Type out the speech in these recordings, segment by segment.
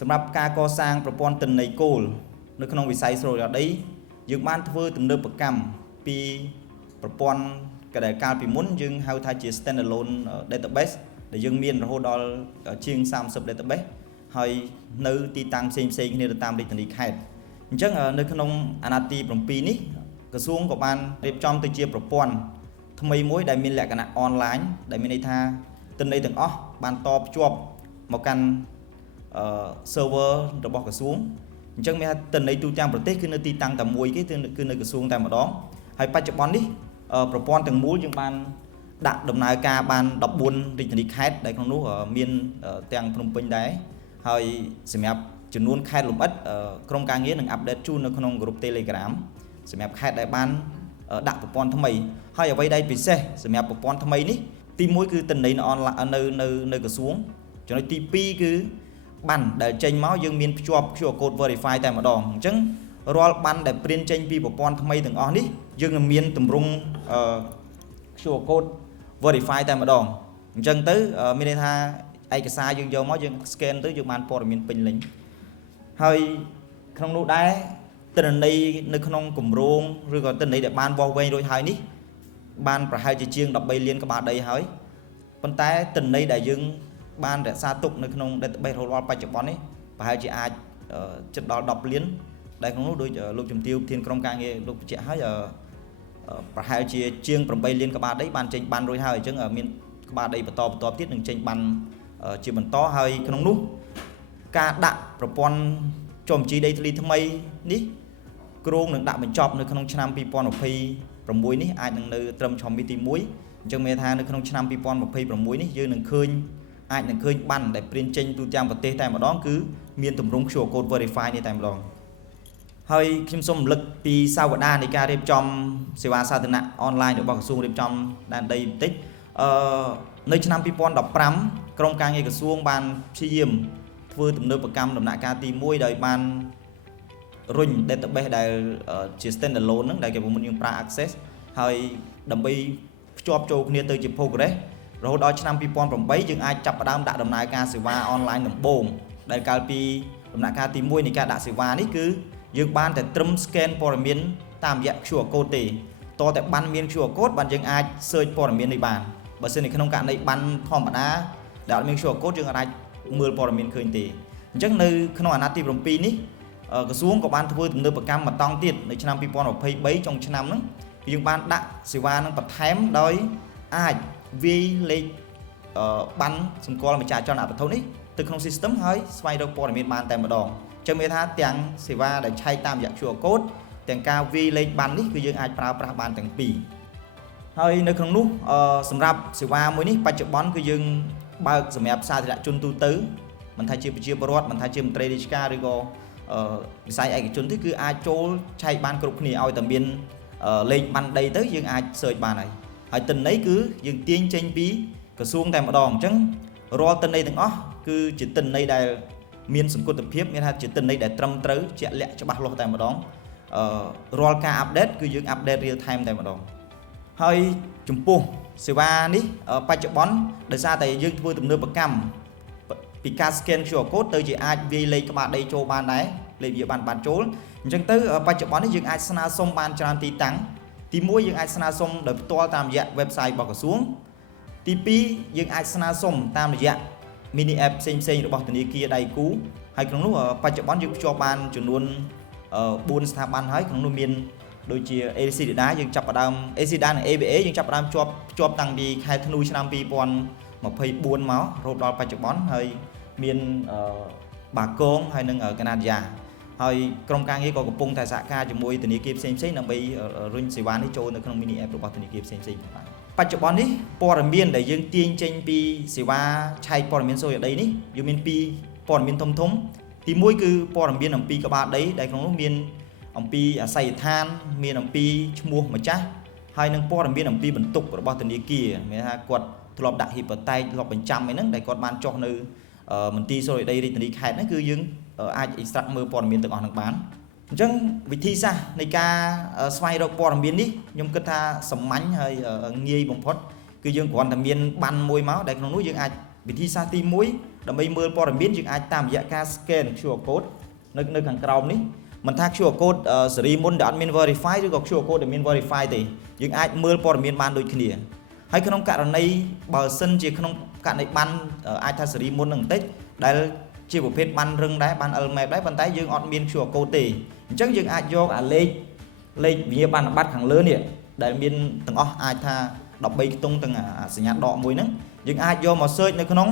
សម្រាប់ការកសាងប្រព័ន្ធទិន្នន័យគោលនៅក្នុងវិស័យស្រោចដីយើងបានធ្វើទំនើបកម្មពីប្រព័ន្ធដែលកាលពីមុនយើងហៅថាជា standalone database ដែលយើងមានរហូតដល់ជាង30 database ហើយនៅទីតាំងផ្សេងៗគ្នាទៅតាមរាជធានីខេត្តអញ្ចឹងនៅក្នុងអាណត្តិទី7នេះក្រសួងក៏បានរៀបចំទៅជាប្រព័ន្ធថ្មីមួយដែលមានលក្ខណៈ online ដែលមានន័យថាទិន្នន័យទាំងអស់បានតភ្ជាប់មកកាន់server របស់ក្រសួងអញ្ចឹងមានថាទិន្នន័យទូទាំងប្រទេសគឺនៅទីតាំងតែមួយគេគឺនៅក្រសួងតែម្ដងហើយបច្ចុប្បន្ននេះប្រព័ន្ធទាំងមូលយើងបានដាក់ដំណើរការបាន14រាជធានីខេត្តដែលក្នុងនោះមានទាំងភ្នំពេញដែរហើយសម្រាប់ចំនួនខេត្តលំអិតក្រុមការងារនឹងអាប់ដេតជូននៅក្នុងក្រុម Telegram សម្រាប់ខេត្តដែលបានដាក់ប្រព័ន្ធថ្មីហើយអ្វីដែលពិសេសសម្រាប់ប្រព័ន្ធថ្មីនេះទី1គឺទិន្នន័យនៅក្រសួងចំណុចទី2គឺបានដែលចេញមកយើងមានភ្ជាប់ QR code verify តែម្ដងអញ្ចឹងរាល់បានដែលព្រានចេញពីប្រព័ន្ធថ្មីទាំងអស់នេះយើងនឹងមានទម្រង់QR code verify តែម្ដងអញ្ចឹងទៅមានន័យថាឯកសារយើងយកមកយើង scan ទៅយើងបានព័ត៌មានពេញលេញហើយក្នុងនោះដែរទិន្នន័យនៅក្នុងគម្រោងឬក៏ទិន្នន័យដែលបានវាស់វែងរួចហើយនេះបានប្រហែលជាជាង13លានក្បាលដីហើយប៉ុន្តែទិន្នន័យដែលយើងបានរក្សាទុកនៅក្នុង database រហូតដល់បច្ចុប្បន្ននេះប្រហែលជាអាចជិតដល់10លានដែលក្នុងនោះដូចលោកជំទាវប្រធានក្រុមការងារលោកបញ្ជាក់ហើយប្រហែលជាជាង8លានក្បាលដីបានចេញបានរួចហើយអញ្ចឹងមានក្បាលដីបន្តទៀតនឹងចេញបានជាបន្តហើយក្នុងនោះការដាក់ប្រព័ន្ធចុះបញ្ជីដីធ្លីថ្មីនេះគ្រោងនឹងដាក់បញ្ចប់នៅក្នុងឆ្នាំ2026នេះអាចនឹងនៅត្រឹមឆមាសទី1អញ្ចឹងមានថានៅក្នុងឆ្នាំ2026នេះយើងនឹងឃើញអាចនឹងឃើញបានដែលព្រានចេញទូទាំងប្រទេសតែម្ដងគឺមានទម្រង់ QR code verify នេះតែម្ដងហើយខ្ញុំសូមរំលឹកពីសាវតានៃការរៀបចំសេវាសាធារណៈអនឡាញរបស់ក្រសួងរៀបចំដែនដីបន្តិចនៅឆ្នាំ2015ក្រុមការងារក្រសួងបានព្យាយាមធ្វើទំនើបកម្មដំណាក់កាលទី1ដោយបានរុញ database ដែលជា standalone ហ្នឹងដែលគេមុនយើងប្រើ access ហើយដើម្បីភ្ជាប់ចូលគ្នាទៅជា progress រហូតដល់ឆ្នាំ2008យើងអាចចាប់ផ្ដើមដាក់ដំណើរការសេវាអនឡាញដំបូងដែលកាលពីដំណាក់កាលទី1នៃការដាក់សេវានេះគឺយើងបានតែត្រឹម scan ព័ត៌មានតាមរយៈ QR code ទេតតែបានមាន QR code បានយើងអាច search ព័ត៌មាននេះបានបើសិននៅក្នុងករណីបានធម្មតាដែលអត់មាន QR code យើងអាចមើលព័ត៌មានឃើញទេអញ្ចឹងនៅក្នុងអាណត្តិទី7នេះក្រសួងក៏បានធ្វើទំនើបកម្មបន្តទៀតនៅឆ្នាំ2023ចុងឆ្នាំហ្នឹងយើងបានដាក់សេវានឹងបន្ថែមដោយអាចវាយលេខបានសម្គាល់ម្ចាស់ចលនាវត្ថុនេះទៅក្នុង system ហើយស្វែងរកព័ត៌មានបានតែម្ដងអញ្ចឹងមានថាទាំងសេវាដែលឆែកតាមរយៈ QR code ទាំងការវាយលេខបាននេះគឺយើងអាចប្រើប្រាស់បានទាំងពីរហើយនៅក្នុងនោះសម្រាប់សេវាមួយនេះបច្ចុប្បន្នគឺយើងបើកសម្រាប់សាធារណជនទូទៅមិនថាជាប្រជាពលរដ្ឋមិនថាជាមន្ត្រីរាជការឬក៏វិស័យឯកជនទេគឺអាចចូលឆែកបានគ្រប់គ្នាឲ្យតែមានលេខបានដីទៅយើងអាច search បានហើយទិន្នន័យគឺយើងទាញចេញពីក្រសួងតែម្ដងអញ្ចឹងរាល់ទិន្នន័យទាំងអស់គឺជាទិន្នន័យដែលមានសង្កត់ភាពមានថាជាទិន្នន័យដែលត្រឹមត្រូវជាក់លាក់ច្បាស់លាស់តែម្ដងរាល់ការអាប់ដេតគឺយើងអាប់ដេត real time តែម្ដងហើយចំពោះសេវានេះបច្ចុប្បន្នដោយសារតែយើងធ្វើទំនើបកម្មពីការ scan QR code ទៅជាអាចវាយលេខក្បាលដីចូលបានដែរលេខវាបានចូលអញ្ចឹងទៅបច្ចុប្បន្ននេះយើងអាចស្នើសុំបានច្រើនទីតាំងទី1យើងអាចស្នើសុំដោយផ្ទាល់តាមរយៈ website របស់ក្រសួងទី2យើងអាចស្នើសុំតាមរយៈ mini app ផ្សេងៗរបស់ធនាគារដៃគូហើយក្នុងនោះបច្ចុប្បន្នយើងភ្ជាប់បានចំនួន4ស្ថាប័នហើយក្នុងនោះមានដូចជា ACDA យើងចាប់ផ្ដើម ACDA និង ABA យើងចាប់ផ្ដើមភ្ជាប់តាំងពីខែធ្នូឆ្នាំ2024មករហូតដល់បច្ចុប្បន្នហើយមានបាគងហើយនិងកាណាឌាហើយក្រុមការងារក៏កំពុងតែសហការជាមួយធនាគារផ្សេងៗដើម្បីរុញសេវានេះចូលនៅក្នុង mini app របស់ធនាគារផ្សេងៗបានបច្ចុប្បន្ននេះព័ត៌មានដែលយើងទាញចេញពីសេវាឆែកព័ត៌មានសូរ្យដីនេះយើងមាន2ព័ត៌មានធំទី1គឺព័ត៌មានអំពីក្បាលដីដែលក្នុងនោះមានអំពីអាស័យដ្ឋានមានអំពីឈ្មោះម្ចាស់ហើយនឹងព័ត៌មានអំពីបន្ទុករបស់ធនាគារមានថាគាត់ធ្លាប់ដាក់ hypothetic ធ្លាប់បញ្ចាំអីហ្នឹងដែលគាត់បានចុះនៅមន្ទីរសូរ្យដីរាជធានីខេត្តហ្នឹងគឺយើងអាច extract មើលព័ត៌មានទាំងអស់ហ្នឹងបានអញ្ចឹងវិធីសាស្ត្រនៃការស្វែងរកព័ត៌មាននេះខ្ញុំគិតថាសាមញ្ញហើយងាយបំផុតគឺយើងគ្រាន់តែមានបានមួយមកដែលក្នុងនោះយើងអាចវិធីសាស្ត្រទី1 ដើម្បីមើលព័ត៌មានយើងអាចតាមរយៈការ scan QR code នៅខាងក្រោមនេះមិនថា QR code សេរីមុនដែលអត់មាន verify ឬក៏ QR code ដែលមាន verify ទេយើងអាចមើលព័ត៌មានបានដូចគ្នាហើយក្នុងករណីបើសិនជាក្នុងករណីបានអាចថាសេរីមុននឹងបន្តិចដែលជាប្រភេទបានរឹងដែរបាន LMAP ដែរប៉ុន្តែយើងអត់មាន QR code ទេអញ្ចឹងយើងអាចយកអាលេខវិញ្ញាបនបត្រខាងលើនេះដែលមានទាំងអស់អាចថា13ខ្ទង់ទាំងសញ្ញាដកមួយហ្នឹងយើងអាចយកមក search នៅក្នុង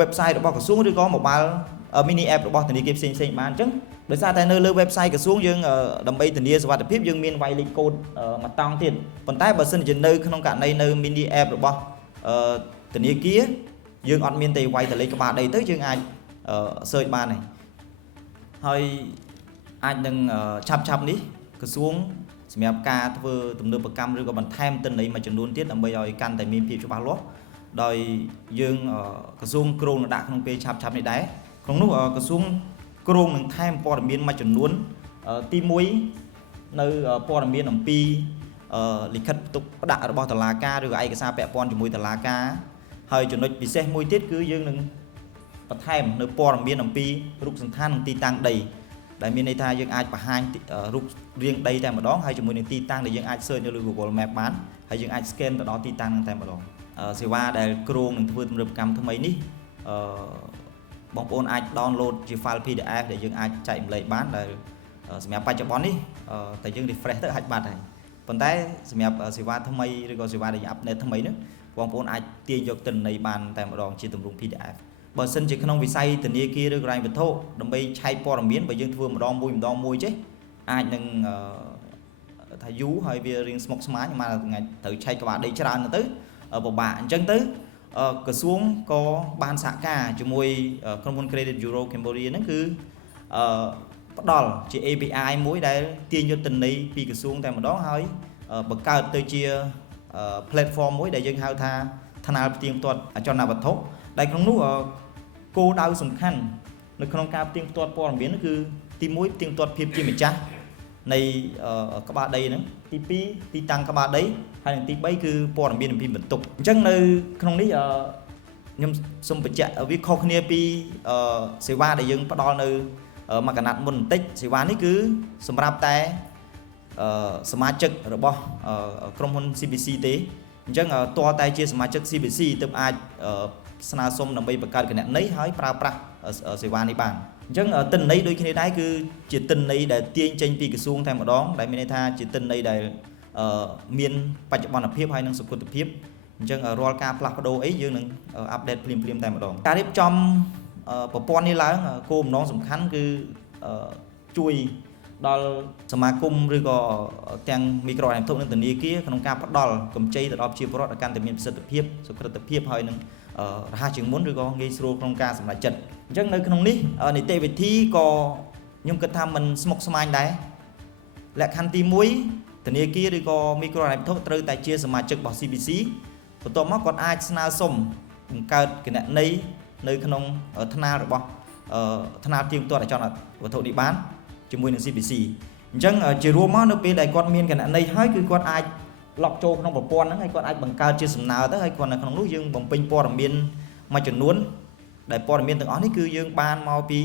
website របស់ក្រសួងឬក៏ mobile mini app របស់ធនាគារផ្សេងៗបានអញ្ចឹងដោយសារតែនៅលើ website ក្រសួងយើងដើម្បីធានាសុវត្ថិភាពយើងមានវាយលេខកូដមួយតង់ទៀតប៉ុន្តែបើសិនជានៅក្នុងករណីនៅ mini app របស់ធនាគារយើងអត់មានទេវាយតែលេខក្បាលដីទៅយើងអាច search បានហើយអាចនឹងឆាប់នេះក្រសួងសម្រាប់ការធ្វើទំនើបកម្មឬក៏បន្ថែមទិន្នន័យមួយចំនួនទៀតដើម្បីឲ្យកាន់តែមានភាពច្បាស់លាស់ដោយយើងក្រសួងគ្រោងនឹងដាក់ក្នុងពេលឆាប់នេះដែរក្នុងនោះក្រសួងគ្រោងនឹងថែមព័ត៌មានមួយចំនួនទី1នៅព័ត៌មានអំពីលិខិតផ្ទុកផ្ដាក់របស់តុលាការឬក៏ឯកសារពាក់ព័ន្ធជាមួយតុលាការហើយចំណុចពិសេសមួយទៀតគឺយើងនឹងបន្ថែមនៅព័ត៌មានអំពីរូបសន្តាននិងទីតាំងដីដែលមានន័យថាយើងអាចបង្ហាញរូបរាងដីតែម្ដងហើយជាមួយនឹងទីតាំងដែលយើងអាច search នៅលើ Google Map បានហើយយើងអាច scan ទៅដល់ទីតាំងហ្នឹងតែម្ដងសេវាដែលគ្រោងនឹងធ្វើទំនើបកម្មថ្មីនេះបងប្អូនអាច download ជា file PDF ដែលយើងអាចចែកម្លែកបានដែលសម្រាប់បច្ចុប្បន្ននេះតែយើង refresh ទៅអាចបាត់ហើយប៉ុន្តែសម្រាប់សេវាថ្មីឬក៏សេវាដែល update ថ្មីនេះបងប្អូនអាចទាញយកទិន្នន័យបានតែម្ដងជាទម្រង់ PDF បើសិនជាក្នុងវិស័យធនាគារឬក៏រ៉ាញ់វត្ថុដើម្បីឆែកព័ត៌មានបើយើងធ្វើម្ដងមួយចេះអាចនឹងថាយូរហើយវារៀងស្មុគស្មាញមកថ្ងៃត្រូវឆែកក្បាលដីច្រើនទៅពិបាកអញ្ចឹងទៅក្រសួងក៏បានសហការជាមួយក្រុមហ៊ុន Credit Bureau Cambodia ហ្នឹងគឺផ្ដល់ជា API មួយដែលទាញយកទិន្នន័យពីក្រសួងតែម្ដងហើយបង្កើតទៅជា platform មួយដែលយើងហៅថាថ្នាលផ្ទៀងផ្ទាត់អចលនវត្ថុដែលក្នុងនោះគោលដៅសំខាន់នៅក្នុងការផ្ទៀងផ្ទាត់ព័ត៌មានគឺទី1ផ្ទៀងផ្ទាត់ភាពជាម្ចាស់នៃក្បាលដីហ្នឹងទី2ទីតាំងក្បាលដីហើយនិងទី3គឺព័ត៌មានអំពីបន្ទុកអញ្ចឹងនៅក្នុងនេះខ្ញុំសូមបញ្ជាក់វាខុសគ្នាពីសេវាដែលយើងផ្ដល់នៅមួយកណាត់មុនបន្តិចសេវានេះគឺសម្រាប់តែសមាជិករបស់ក្រុមហ៊ុន CBC ទេអញ្ចឹងតើតែជាសមាជិក CBC ទើបអាចស្នើសុំដើម្បីបង្កើតគណនីហើយប្រើប្រាស់សេវានេះបានអញ្ចឹងទិន្នន័យដូចគ្នាដែរគឺជាទិន្នន័យដែលទាញចេញពីក្រសួងតែម្ដងដែលមានន័យថាជាទិន្នន័យដែលមានបច្ចុប្បន្នភាពហើយនិងសុគតភាពអញ្ចឹងរាល់ការផ្លាស់ប្ដូរអីយើងនឹងអាប់ដេតភ្លាមតែម្ដងការរៀបចំប្រព័ន្ធនេះឡើងគោលបំណងសំខាន់គឺជួយដល់សមាគមឬក៏ទាំងមីក្រូហិរញ្ញវត្ថុនិងធនាគារក្នុងការផ្ដល់កម្ចីទៅដល់ប្រជាពលរដ្ឋឲ្យកាន់តែមានប្រសិទ្ធភាពសុក្រឹតភាពហើយនឹងរហ័សជាងមុនឬក៏ងាយស្រួលក្នុងការសម្រេចចិត្តអញ្ចឹងនៅក្នុងនេះនីតិវិធីក៏ខ្ញុំគិតថាมันស្មុគស្មាញដែរលក្ខខណ្ឌទី1ធនាគារឬក៏មីក្រូហិរញ្ញវត្ថុត្រូវតែជាសមាជិករបស់ CBC បន្ទាប់មកគាត់អាចស្នើសុំបង្កើតគណនីនៅក្នុងថ្នាលរបស់ថ្នាលផ្ទៀងផ្ទាត់អចលនវត្ថុនេះបានជាមួយនឹង CBC អញ្ចឹងជារួមមកនៅពេលដែលគាត់មានគណនីហើយគឺគាត់អាចឡុកចូលក្នុងប្រព័ន្ធហ្នឹងហើយគាត់អាចបង្កើតជាសំណើទៅហើយគាត់នៅក្នុងនោះយើងបំពេញព័ត៌មានមួយចំនួនដែលព័ត៌មានទាំងអស់នេះគឺយើងបានមកពី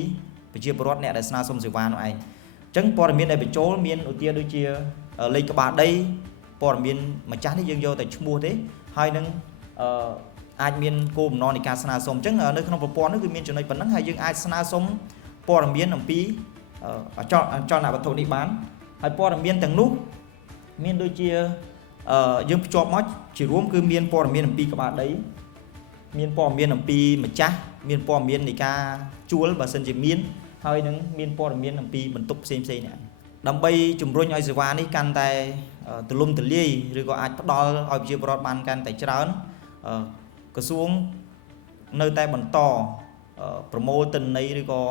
ប្រជាពលរដ្ឋអ្នកដែលស្នើសុំសេវានោះឯងអញ្ចឹងព័ត៌មានដែលបញ្ចូលមានឧទាហរណ៍ដូចជាលេខក្បាលដីព័ត៌មានម្ចាស់នេះយើងយកតែឈ្មោះទេហើយនឹងអាចមានគោលបំណងនៃការស្នើសុំអញ្ចឹងនៅក្នុងប្រព័ន្ធនេះគឺមានចំណុចប៉ុណ្ណឹងហើយយើងអាចស្នើសុំព័ត៌មានអំពីអចលនវត្ថុនេះបានហើយព័ត៌មានទាំងនោះមានដូចជាយើងភ្ជាប់មកជារួមគឺមានព័ត៌មានអំពីក្បាលដីមានព័ត៌មានអំពីម្ចាស់មានព័ត៌មាននៃការជួលបើសិនជាមានហើយនឹងមានព័ត៌មានអំពីបន្ទុកផ្សេងនេះដើម្បីជំរុញឲ្យសេវានេះកាន់តែទូលំទូលាយឬក៏អាចផ្ដល់ឲ្យប្រជាពលរដ្ឋបានកាន់តែច្រើនក្រសួងនៅតែបន្តប្រមូលទិន្នន័យឬក៏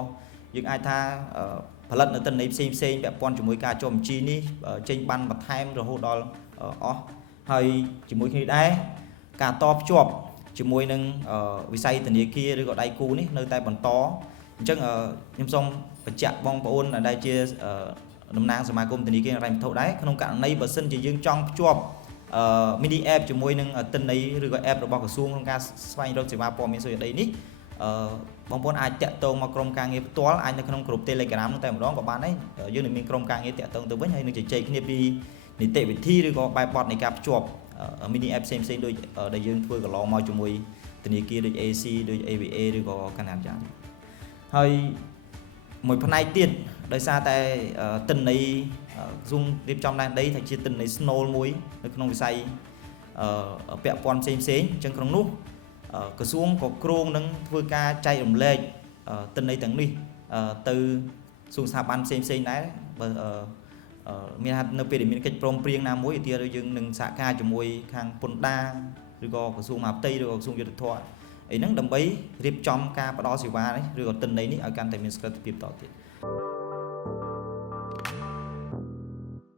យើងអាចថាផលិតនៅទិន្នន័យផ្សេងពាក់ព័ន្ធជាមួយការចុះបញ្ជីនេះចេញបានបន្ថែមរហូតដល់អស់ហើយជាមួយគ្នាដែរការតភ្ជាប់ជាមួយនឹងវិស័យធនាគារឬក៏ដៃគូនេះនៅតែបន្តអញ្ចឹងខ្ញុំសូមបញ្ជាក់បងប្អូនដែលជាតំណាងសមាគមធនាគារហិរញ្ញវត្ថុដែរក្នុងករណីបើសិនជាយើងចង់ភ្ជាប់mini app ជាមួយនឹងទិន្នន័យឬក៏ app របស់ក្រសួងក្នុងការស្វែងរកសេវាព័ត៌មានសុវត្ថិភាពនេះ បងប្អូនអាចតាក់ទងមកក្រុមការងារផ្ទាល់អាចនៅក្នុងក្រុម Telegram តែម្ដងក៏បានដែរយើងនឹងមានក្រុមការងារតាក់ទងទៅវិញហើយនឹងជជែកគ្នាពីនីតិវិធីឬក៏បែបបទនៃការភ្ជាប់ mini app ផ្សេងៗដូចដែលយើងធ្វើកន្លងមកជាមួយធនាគារដូច AC ដូច AVA ឬក៏កណ្ដាលយ៉ាងហើយមួយផ្នែកទៀតដោយសារតែទិន្នន័យZoom រៀបចំដែនដីថាជាទិន្នន័យ Snow មួយនៅក្នុងវិស័យពាក់ព័ន្ធផ្សេងៗអញ្ចឹងក្នុងនោះក្រសួងក៏គ្រោងនឹងធ្វើការចែករំលែកទិន្នន័យទាំងនេះទៅសួងស្ថាប័នផ្សេងៗដែរបើមាននៅពេលដែលមានកិច្ចព្រមព្រៀងណាមួយឧទាហរណ៍យើងនឹងសហការជាមួយខាងពន្ធដារឬក៏ក្រសួងមហាផ្ទៃឬក៏ក្រសួងយុទ្ធភ័ពអីហ្នឹងដើម្បីរៀបចំការផ្ដល់សេវានេះឬក៏ទិន្នន័យនេះឲ្យកាន់តែមានស្ថិរភាពតទៀត